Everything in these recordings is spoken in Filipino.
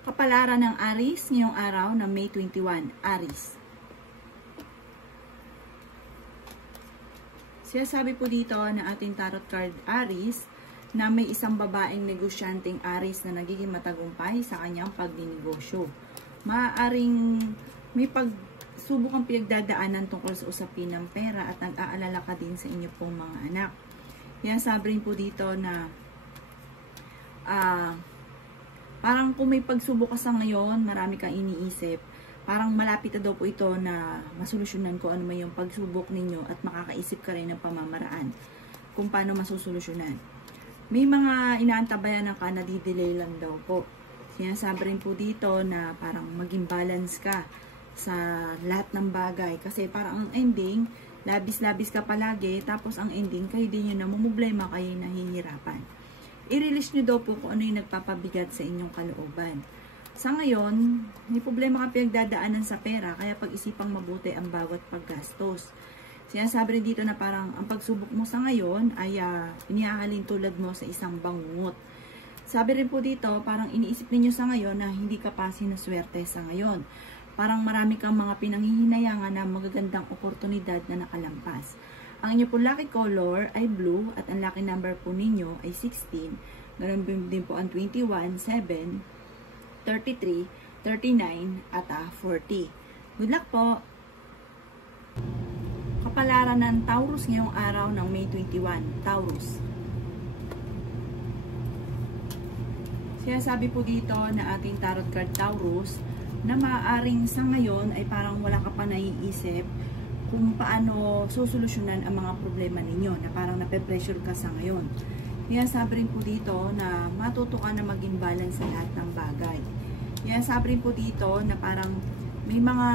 Kapalaran ng Aries ngayong araw na May 21, Aries. Sinasabi po dito na ating tarot card Aries na may isang babaeng negosyanteng Aries na nagiging matagumpay sa kanyang pagninegosyo. Maaaring may pagsubok ang pinagdadaanan tungkol sa usapin ng pera at nag-aalala ka din sa inyo pong mga anak. Sinasabi rin po dito na parang kung may pagsubok ka sa ngayon, marami kang iniisip, parang malapit na daw po ito na masolusyonan ko ano may yung pagsubok ninyo at makakaisip ka rin ng pamamaraan kung paano masusolusyonan. May mga inaantabayan ng nadidelay lang daw po. Sinasabi rin po dito na parang maging balance ka sa lahat ng bagay kasi parang ang ending, labis-labis ka palagi, tapos ang ending, kayo din yung namumblema, kayo yung nahihirapan. I-release nyo daw po kung ano yung nagpapabigat sa inyong kalooban. Sa ngayon, may problema ka pinagdadaanan sa pera, kaya pag-isipang mabuti ang bawat paggastos. Sinasabi rin dito na parang ang pagsubok mo sa ngayon ay inihahalin tulad mo sa isang bangungot. Sabi rin po dito, parang iniisip ninyo sa ngayon na hindi ka pa sinuswerte sa ngayon. Parang marami kang mga pinanghihinayangan na magagandang oportunidad na nakalampas. Ang inyo po lucky color ay blue at ang lucky number po ninyo ay 16. Meron din po ang 21, 7, 33, 39 at 40. Good luck po! Kapalaran ng Taurus ngayong araw ng May 21. Taurus. Sinasabi po dito na ating tarot card Taurus na maaaring sa ngayon ay parang wala ka pa naiisip kung paano susolusyonan ang mga problema ninyo na parang nape-pressure ka sa ngayon. Kaya sabi rin po dito na matuto ka na maging balance sa lahat ng bagay. Kaya sabi rin po dito na parang may mga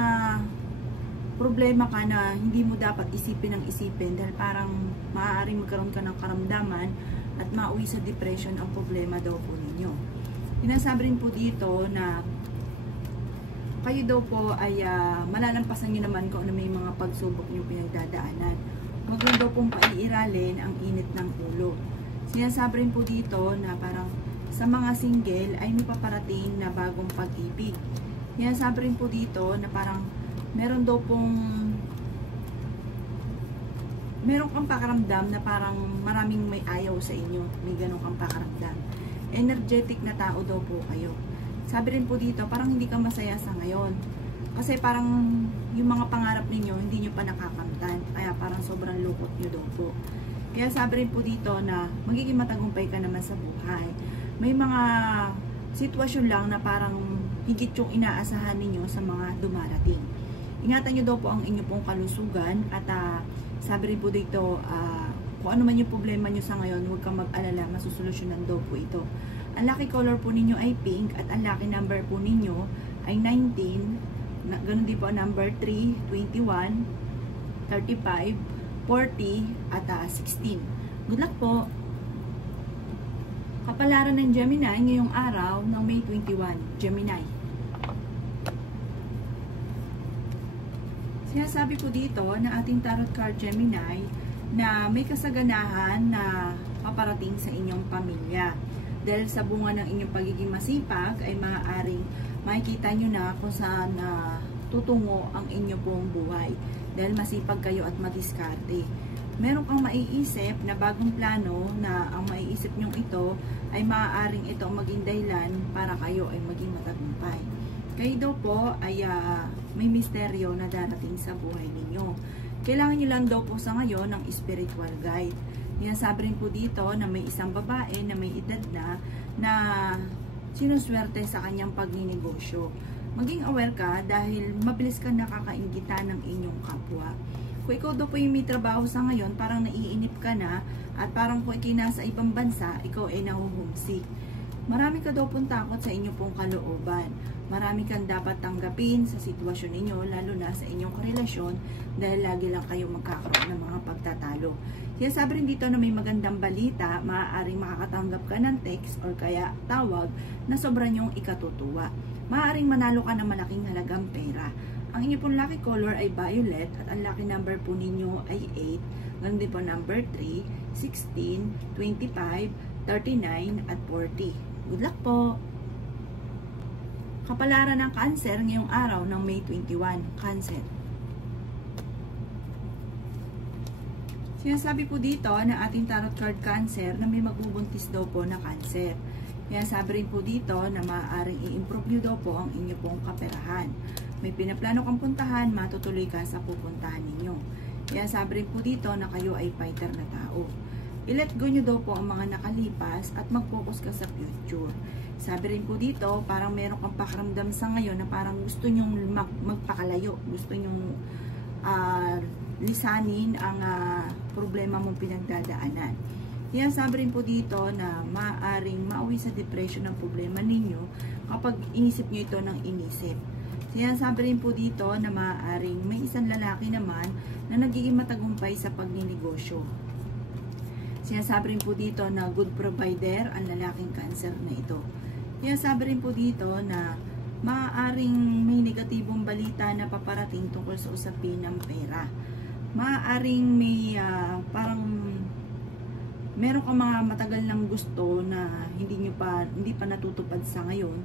problema ka na hindi mo dapat isipin ng isipin dahil parang maaaring magkaroon ka ng karamdaman at mauwi sa depression ang problema daw po ninyo. Sinasabi rin po dito na kayo daw po ay malalampasan nyo naman kung ano may mga pagsubok nyo pinagdadaanan. Huwag lang daw pong paiiralin ang init ng ulo. Sinasabi rin po dito na parang sa mga single ay may paparating na bagong pag-ibig. Sinasabi rin po dito na parang meron kang pakaramdam na parang maraming may ayaw sa inyo. May ganun kang pakaramdam. Energetic na tao daw po kayo. Sabi rin po dito, parang hindi ka masaya sa ngayon. Kasi parang yung mga pangarap ninyo, hindi nyo pa nakakamtan. Kaya parang sobrang lungkot nyo daw po. Kaya sabi rin po dito na magiging matagumpay ka naman sa buhay. May mga sitwasyon lang na parang higit yung inaasahan ninyo sa mga dumarating. Ingatan nyo daw po ang inyo pong kalusugan. At sabi rin po dito, kung ano man yung problema nyo sa ngayon, huwag kang mag-alala, masusolusyonan daw po ito. Ang lucky color po ninyo ay pink at ang lucky number po ninyo ay 19. Ganun din po ang number 3, 21, 35, 40 at 16. Good luck po! Kapalaran ng Gemini ngayong araw ng May 21. Gemini. Sinasabi po dito na ating tarot card Gemini na may kasaganahan na paparating sa inyong pamilya. Dahil sa bunga ng inyong pagiging masipag ay maaaring makikita nyo na kung saan tutungo ang inyong pong buhay. Dahil masipag kayo at madiskarte. Meron kang maiisip na bagong plano na ang maiisip nyong ito ay maaaring ito maging dahilan para kayo ay maging matagumpay. Kayo daw po ay may misteryo na darating sa buhay ninyo. Kailangan nyo lang daw po sa ngayon ng spiritual guide. Sabi rin po dito na may isang babae na may edad na sinuswerte sa kanyang pagninegosyo. Maging aware ka dahil mabilis ka nakakaingita ng inyong kapwa. Kung ikaw daw po yung may trabaho sa ngayon, parang naiinip ka na at parang kung ikaw nasa ibang bansa, ikaw ay nahuhumsik. Marami ka daw pong takot sa inyong pong kalooban. Marami kang dapat tanggapin sa sitwasyon ninyo, lalo na sa inyong karelasyon, dahil lagi lang kayo magkakaroon ng mga pagtatalo. Kaya sabi rin dito na may magandang balita, maaaring makakatanggap ka ng text or kaya tawag na sobrang nyong ikatutuwa. Maaaring manalo ka ng malaking halagang pera. Ang inyo pong lucky color ay violet at ang lucky number po ninyo ay 8. Ganun din po number 3, 16, 25, 39 at 40. Good luck po! Kapalaran ng Cancer ngayong araw ng May 21, Cancer. Sinasabi po dito na ating tarot card Cancer na may magbubuntis daw po na Cancer. Kaya sabi rin po dito na maaaring i-improve nyo daw po ang inyo pong kaperahan. May pinaplano kang puntahan, matutuloy ka sa pupuntahan ninyo. Kaya sabi rin po dito na kayo ay fighter na tao. I-let go nyo daw po ang mga nakalipas at mag-focus ka sa future. Sabi rin po dito, parang meron kang pakiramdam sa ngayon na parang gusto nyong magpakalayo. Gusto nyong lisanin ang problema mong pinagdadaanan. Kaya sabi rin po dito na maaaring mauwi sa depression ng problema ninyo kapag inisip nyo ito ng inisip. Kaya sabi rin po dito na maaaring may isang lalaki naman na nagiging matagumpay sa pagninegosyo. Sinasabi rin po dito na good provider ang lalaking Cancer na ito. Kaya sabi rin po dito na maaaring may negatibong balita na paparating tungkol sa usapin ng pera. Maaaring may parang meron kang mga matagal ng gusto na hindi pa natutupad sa ngayon,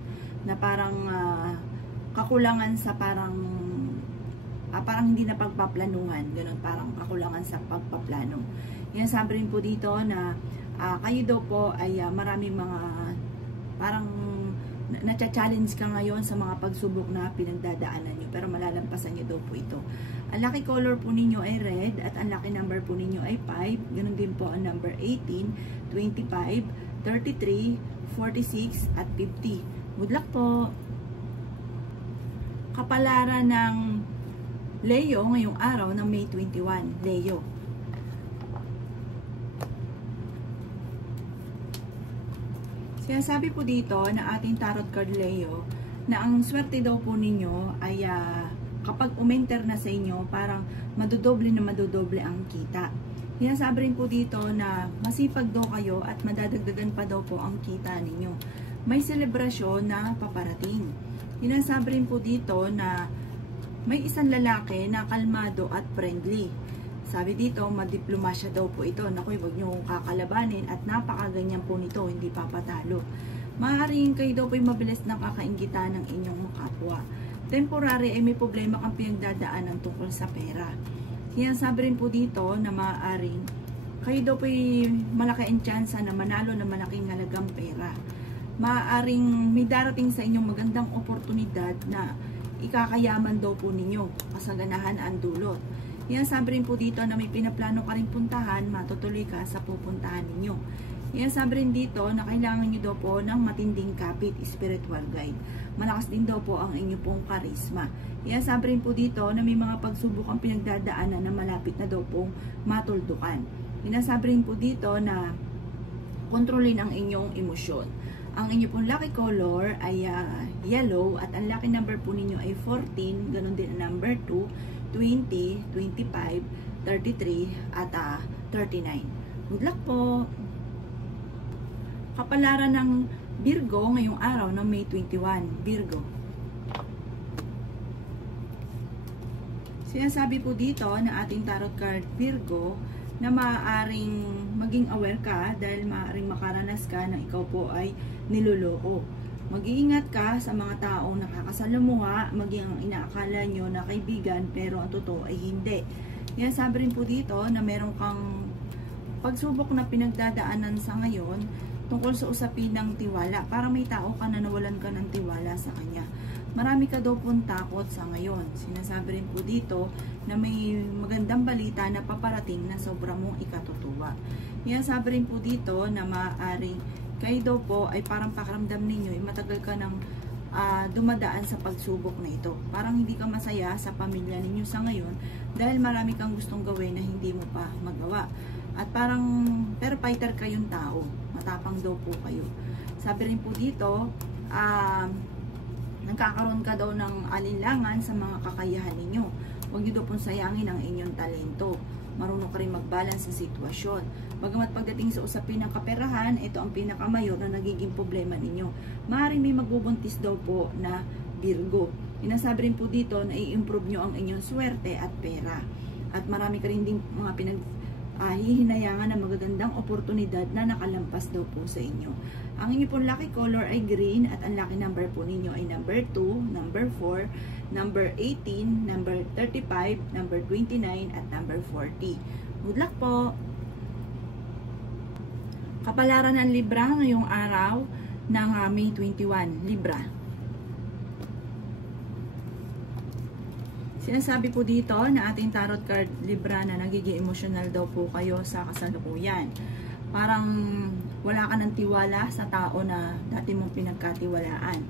na parang kakulangan sa parang hindi na pagpaplanuhan, ganun, parang kakulangan sa pagpaplano. Yan, sabi rin po dito na kayo daw po ay maraming mga parang na-challenge ka ngayon sa mga pagsubok na pinagdadaanan nyo, pero malalampasan nyo daw po ito. Ang lucky color po ninyo ay red at ang lucky number po ninyo ay 5. Ganun din po ang number 18, 25, 33, 46 at 50. Good luck po! Kapalaran ng Leo ngayong araw ng May 21. Leo. Sinasabi po dito na ating tarot card Leo na ang swerte daw po ninyo ay kapag umenter na sa inyo, parang madodoble ang kita. Sinasabi rin po dito na masipag daw kayo at madadagdagan pa daw po ang kita ninyo. May selebrasyon na paparating. Sinasabi rin po dito na may isang lalaki na kalmado at friendly. Sabi dito, madiplomasya daw po ito. Naku, huwag nyo kakalabanin at napakaganyan po nito, hindi papatalo. Maaaring kayo daw po mabilis na kakainggitan ng inyong kapwa. Temporary ay may problema kang pinagdadaanan tungkol sa pera. Sinasabi rin po dito na maaaring kayo daw po malaki ang tsansa na manalo na malaking halagang pera. Maaaring may darating sa inyong magandang oportunidad na ikakayaman daw po ninyo, kasaganahan ang dulot. Yan, sabi rin po dito na may pinaplano ka rin puntahan, matutuloy ka sa pupuntahan ninyo. Yan, sabi rin dito na kailangan nyo daw po ng matinding kapit, spiritual guide. Malakas din daw po ang inyo pong karisma. Yan, sabi rin po dito na may mga pagsubok ang pinagdadaanan na malapit na daw pong matuldukan. Yan, sabi rin po dito na kontrolin ang inyong emosyon. Ang inyo pong lucky color ay yellow at ang lucky number po ninyo ay 14, ganun din ang number 2, 20, 25, 33, at 39. Good luck po! Kapalaran ng Virgo ngayong araw ng May 21. Virgo. Sinasabi po dito na ating tarot card Virgo na maaaring maging aware ka dahil maaaring makaranas ka na ikaw po ay niloloko. Mag-iingat ka sa mga taong nakakasalamuha, maging ang inaakala nyo na kaibigan pero ang totoo ay hindi. Yan, sabi rin po dito na meron kang pagsubok na pinagdadaanan sa ngayon tungkol sa usapin ng tiwala. Parang may tao ka na nawalan ka ng tiwala sa kanya. Marami ka daw pong takot sa ngayon. Sinasabi rin po dito na may magandang balita na paparating na sobrang mong ikatutuwa. Yan, sabi rin po dito na maaaring kayo daw po ay parang pakiramdam ninyo ay matagal ka nang dumadaan sa pagsubok na ito. Parang hindi ka masaya sa pamilya ninyo sa ngayon dahil marami kang gustong gawin na hindi mo pa magawa. At parang, pero fighter kayong tao. Matapang daw po kayo. Sabi rin po dito, nagkakaroon ka daw ng alinlangan sa mga kakayahan ninyo. Huwag nyo daw pong sayangin ang inyong talento. Marunong ka rin mag-balance sa sitwasyon. Bagamat pagdating sa usapin ng kaperahan, ito ang pinakamayor na nagiging problema ninyo. Maaaring may magbubuntis daw po na Virgo. Inasabi rin po dito na i-improve nyo ang inyong swerte at pera. At marami ka rin din mga hihinayangan ng magagandang oportunidad na nakalampas daw po sa inyo. Ang inyo pong lucky color ay green at ang lucky number po ninyo ay number 2, number 4, number 18, number 35, number 29 at number 40. Good luck po! Kapalaran ng Libra ngayong araw ng May 21, Libra. Sinasabi po dito na ating tarot card Libra na nagiging emotional daw po kayo sa kasalukuyan. Parang wala ka ng tiwala sa tao na dati mong pinagkatiwalaan.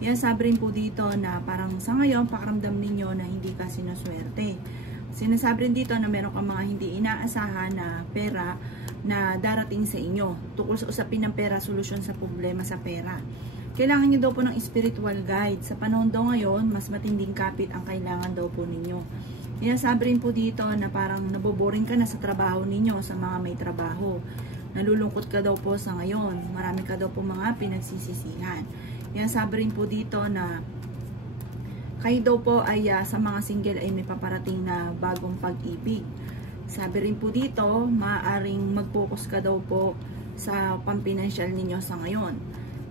Yan, sabi rin po dito na parang sa ngayon pakiramdam ninyo na hindi ka sinuswerte. Sinasabi rin dito na meron kang mga hindi inaasahan na pera na darating sa inyo. Tukol sa usapin ng pera, solusyon sa problema sa pera. Kailangan nyo daw po ng spiritual guide. Sa panahon daw ngayon, mas matinding kapit ang kailangan daw po ninyo. Yan, sabi rin po dito na parang naboboring ka na sa trabaho ninyo, sa mga may trabaho. Nalulungkot ka daw po sa ngayon. Marami ka daw po mga pinagsisisihan. Yan, sabi rin po dito na kayo daw po ay sa mga single ay may paparating na bagong pag-ibig. Sabi rin po dito, maaaring mag-focus ka daw po sa pampinansyal ninyo sa ngayon.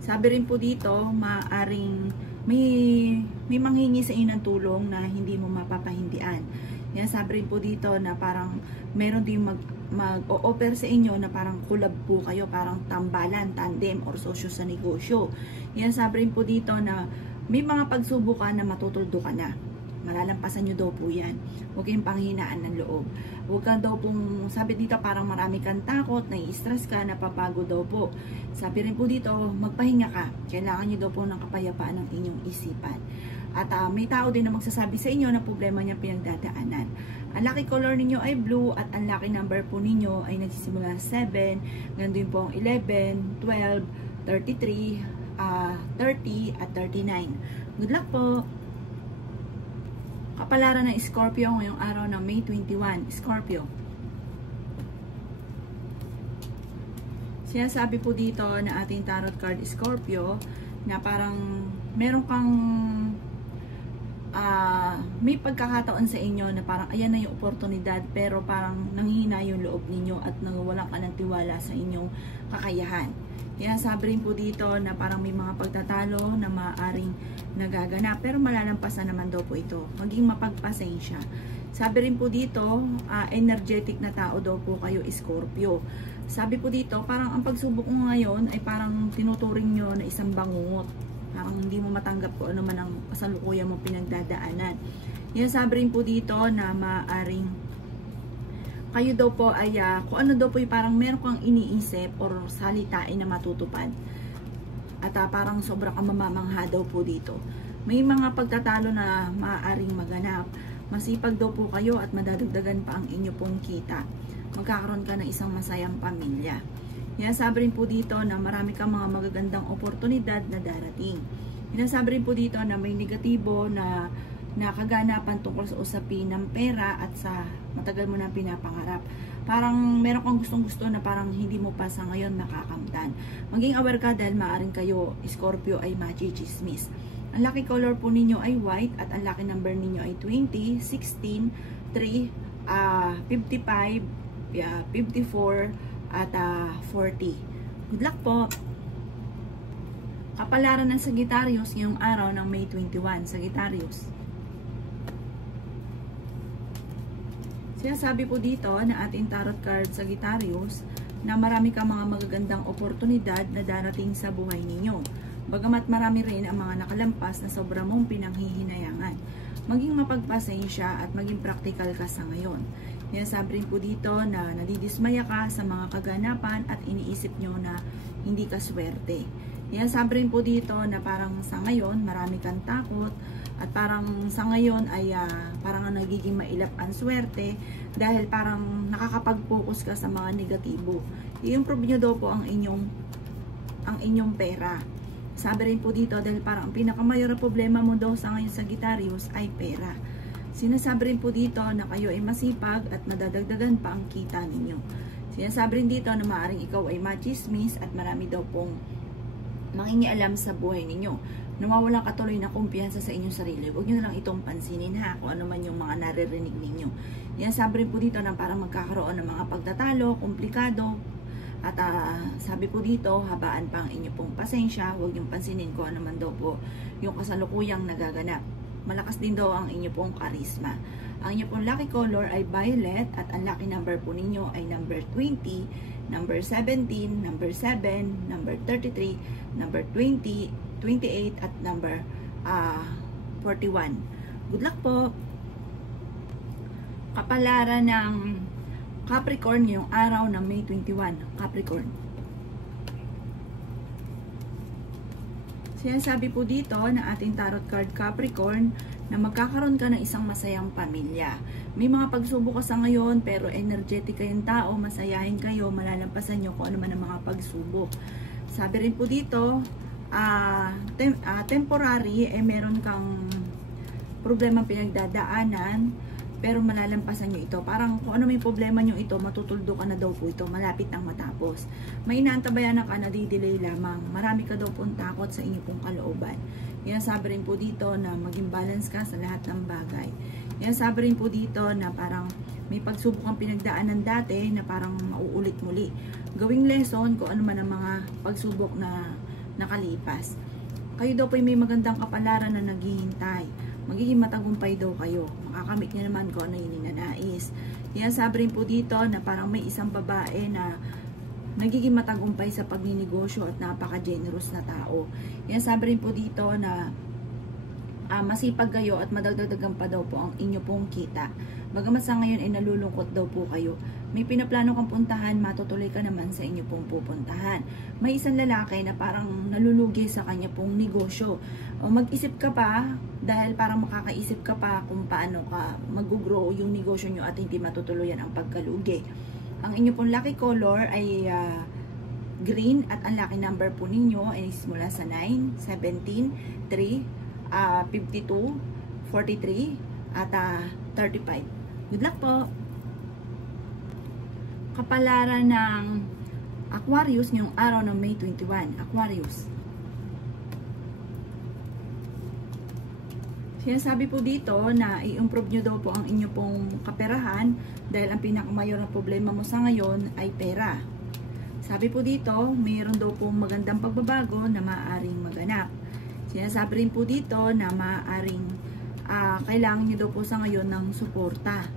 Sabi rin po dito, maaaring may manghingi sa inyo ng tulong na hindi mo mapapahindian. Yan, sabi rin po dito na parang meron din mag-o-offer sa inyo na parang collab po kayo, parang tambalan, tandem, or sosyo sa negosyo. Yan, sabi rin po dito na may mga pagsubok ka na matutuldo ka na. Malalampasan nyo daw po yan. Huwag kayong panghinaan ng loob. Huwag ka daw pong, sabi dito parang marami kang takot, nai-stress ka, napapagod daw po. Sabi rin po dito, magpahinga ka. Kailangan nyo daw po ng kapayapaan ng inyong isipan. At may tao din na magsasabi sa inyo na problema niya pinagdadaanan. Ang lucky color ninyo ay blue at ang lucky number po ninyo ay nagsisimula 7, ganun po ang 11, 12, 33, 30 at 39. Good luck po! Kapalaran ng Scorpio ngayong araw ng May 21, Scorpio. Sinasabi po dito na ating tarot card Scorpio na parang meron kang may pagkakataon sa inyo na parang ayan na yung oportunidad pero parang nanghihina yung loob ninyo at nawawalan ka ng tiwala sa inyong kakayahan. Kaya sabi rin po dito na parang may mga pagtatalo na maaaring nagaganap pero malalampasan naman daw po ito. Maging mapagpasensya. Sabi rin po dito, energetic na tao daw po kayo, Scorpio. Sabi po dito, parang ang pagsubok mo ngayon ay parang tinuturing nyo na isang bangungot. Parang hindi mo matanggap kung ano man ang kasalukuyan mo pinagdadaanan. Yan, sabi rin po dito na maaaring kayo daw po ay kung ano daw po yung parang meron kang iniisip or salitain na matutupad. At parang sobrang mamamangha daw po dito. May mga pagtatalo na maaaring maganap. Masipag daw po kayo at madadagdagan pa ang inyo pong kita. Magkakaroon ka ng isang masayang pamilya. Yan, sabi rin po dito na marami kang mga magagandang oportunidad na darating. Sinasabi rin po dito na may negatibo na kaganapan tungkol sa usapin ng pera at sa matagal mo na pinapangarap. Parang meron kang gustong-gusto na parang hindi mo pa sa ngayon nakakamtan. Maging aware ka dahil maaaring kayo, Scorpio, ay machichismis. Ang lucky color po ninyo ay white at ang lucky number ninyo ay 20, 16, 3, 55, 54, at 40. Good luck po! Kapalaran ng Sagittarius ngayong araw ng May 21. Sagittarius. Sinasabi po dito na ating tarot card Sagittarius na marami kang mga magagandang oportunidad na darating sa buhay ninyo. Bagamat marami rin ang mga nakalampas na sobra mong pinanghihinayangan. Maging mapagpasensya at maging practical ka sa ngayon. Sabi rin po dito na nadidismaya ka sa mga kaganapan at iniisip nyo na hindi ka swerte. Sabi rin po dito na parang sa ngayon marami kang takot at parang sa ngayon ay parang nagiging mailap ang swerte dahil parang nakakapag-focus ka sa mga negatibo. I-improve nyo daw po ang inyong pera. Sabi rin po dito dahil parang ang pinakamayor na problema mo daw sa ngayon Sagittarius ay pera. Sinasabi rin po dito na kayo ay masipag at madadagdagan pa ang kita ninyo. Sinasabi rin dito na maaaring ikaw ay machismis at marami daw pong mangingialam sa buhay ninyo. nawawalan ka tuloy na kumpiyansa sa inyong sarili. Huwag nyo na lang itong pansinin ha, kung ano man yung mga naririnig ninyo. Yan, sabi rin po dito na parang magkakaroon ng mga pagtatalo, komplikado. At sabi po dito, habaan pa ang inyo pong pasensya, huwag niyong pansinin kung ano man daw po yung kasalukuyang nagaganap. Malakas din daw ang inyo pong karisma. Ang inyo pong lucky color ay violet at ang lucky number po ninyo ay number 20, number 17, number 7, number 33, number 20, 28 at number 41. Good luck po! Kapalaran ng Capricorn ngayong araw ng May 21. Capricorn. Sinasabi po dito na ating tarot card Capricorn na magkakaroon ka ng isang masayang pamilya. May mga pagsubok ka sa ngayon pero energetic kayong tao, masayahin kayo, malalampasan nyo kung ano man ang mga pagsubok. Sabi rin po dito, temporary, meron kang problema pinagdadaanan pero malalampasan nyo ito. Parang kung ano may problema nyo ito, matutuldo ka na daw po ito, malapit nang matapos. May inaantabayan ka na di-delay lamang. Marami ka daw pong takot sa inyo pong kalooban. Yan, sabi rin po dito na maging balance ka sa lahat ng bagay. Yan, sabi rin po dito na parang may pagsubok ang pinagdaanan dati na parang mauulit muli. Gawing lesson kung ano man ang mga pagsubok na nakalipas. Kayo daw po may magandang kapalaran na naghihintay. Magiging matagumpay daw kayo. Makakamit niya naman kung ano yung ninanais. Yan, sabi rin po dito na parang may isang babae na nagiging matagumpay sa pagninegosyo at napaka-generous na tao. Yan, sabi rin po dito na masipag kayo at madagdagan pa daw po ang inyo pong kita. Bagamat sa ngayon ay nalulungkot daw po kayo. May pinaplano kang puntahan, matutuloy ka naman sa inyo pong pupuntahan. May isang lalaki na parang nalulugi sa kanya pong negosyo. O mag-isip ka pa, dahil parang makakaisip ka pa kung paano ka mag-grow yung negosyo nyo at hindi matutuluyan ang pagkalugi. Ang inyo pong lucky color ay green at ang lucky number po ninyo ay mula sa 9, 17, 3, 52, 43 at 35. Good luck po! Kapalaran ng Aquarius ngayong araw ng May 21. Aquarius. Sinasabi po dito na i-improve nyo daw po ang inyo pong kaperahan dahil ang pinakamayor na problema mo sa ngayon ay pera. Sabi po dito, mayroon daw po magandang pagbabago na maaaring maganap. Sinasabi rin po dito na maaaring kailangan nyo daw po sa ngayon ng suporta.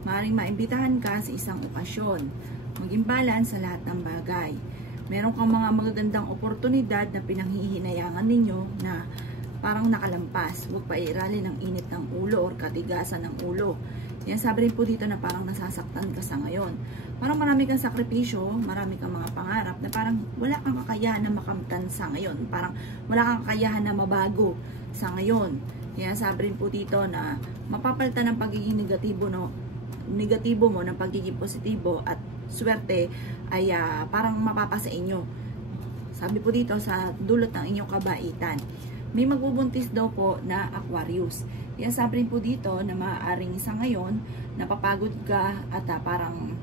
Maaaring maimbitahan ka sa isang okasyon. Maging balance sa lahat ng bagay. Meron kang mga magagandang oportunidad na pinanghihinayangan ninyo na parang nakalampas. Huwag pa irali ng init ng ulo or katigasan ng ulo. Yan, sabi rin po dito na parang nasasaktan ka sa ngayon. Parang marami kang sakripisyo, marami kang mga pangarap na parang wala kang kakayahan na makamtan sa ngayon. Parang wala kang kakayahan na mabago sa ngayon. Yan, sabi rin po dito na mapapalitan ng pagiging negatibo mo ng pagiging positibo at swerte ay parang mapapasa inyo. Sabi po dito sa dulot ng inyong kabaitan. May magbubuntis daw po na Aquarius. Yan, sabi rin po dito na maaaring sa ngayon napapagod ka at parang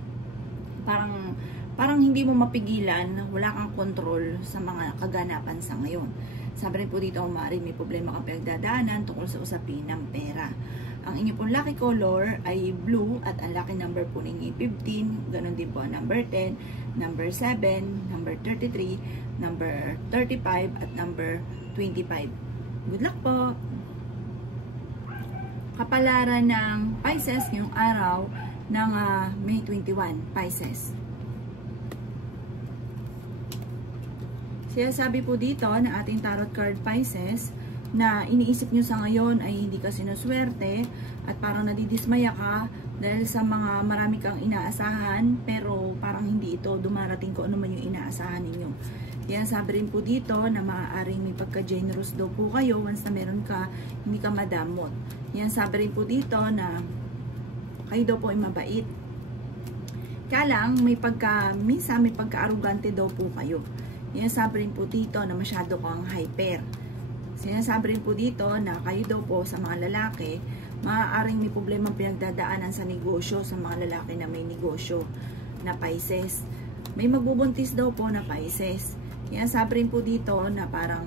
hindi mo mapigilan, wala kang control sa mga kaganapan sa ngayon. Sabi rin po dito maaaring may problema kang pinagdadaanan tungkol sa usapin ng pera. Ang inyo pong lucky color ay blue at ang lucky number po ninyo 15. Ganon din po ang number 10, number 7, number 33, number 35 at number 25. Good luck po! Kapalaran ng Pisces ngayong araw ng May 21, Pisces. Sinasabi po dito na ating tarot card Pisces na iniisip nyo sa ngayon ay hindi ka sinuswerte at parang nadidismaya ka dahil sa mga marami kang inaasahan pero parang hindi ito dumarating kung ano man yung inaasahan ninyo. Yan, sabi rin po dito na maaaring may pagka-generous daw po kayo once na meron ka, hindi ka madamot. Yan, sabi rin po dito na kayo daw po ay mabait. Kaya lang, minsan may pagka-arugante daw po kayo. Yan, sabi rin po dito na masyado kang hyper. Sinasabi rin po dito na kayo daw po sa mga lalaki, maaaring may problema pinagdadaanan sa negosyo sa mga lalaki na may negosyo na Pisces. May magbubuntis daw po na Pisces. Yan, sabi rin po dito na parang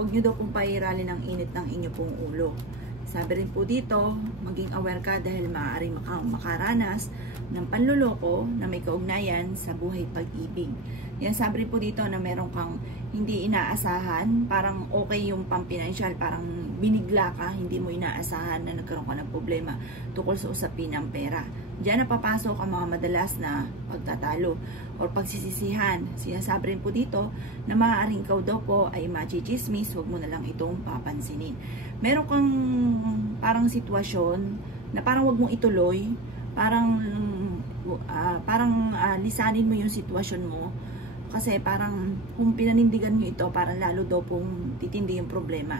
huwag nyo daw pong pairalin ang init ng inyo pong ulo. Sabi rin po dito, maging aware ka dahil maaaring makaranas ng panluloko na may kaugnayan sa buhay pag-ibig. Yan, sabi rin po dito na meron kang hindi inaasahan, parang okay yung pampinansyal, parang binigla ka, hindi mo inaasahan na nagkaroon ka ng problema tungkol sa usapin ng pera. Diyan napapasok ang mga madalas na pagtatalo o pagsisisihan. Sinasabi rin po dito na maaaring ikaw daw po ay machichismis, huwag mo na lang itong papansinin. Meron kang parang sitwasyon na parang huwag mong ituloy, parang lisanin mo yung sitwasyon mo kasi parang kung pinanindigan nyo ito, parang lalo daw pong titindi yung problema.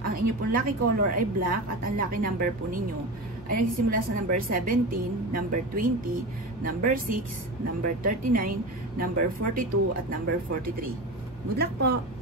Ang inyo pong lucky color ay black at ang lucky number po ninyo ay nagsisimula sa number 17, number 20, number 6, number 39, number 42 at number 43. Good luck po!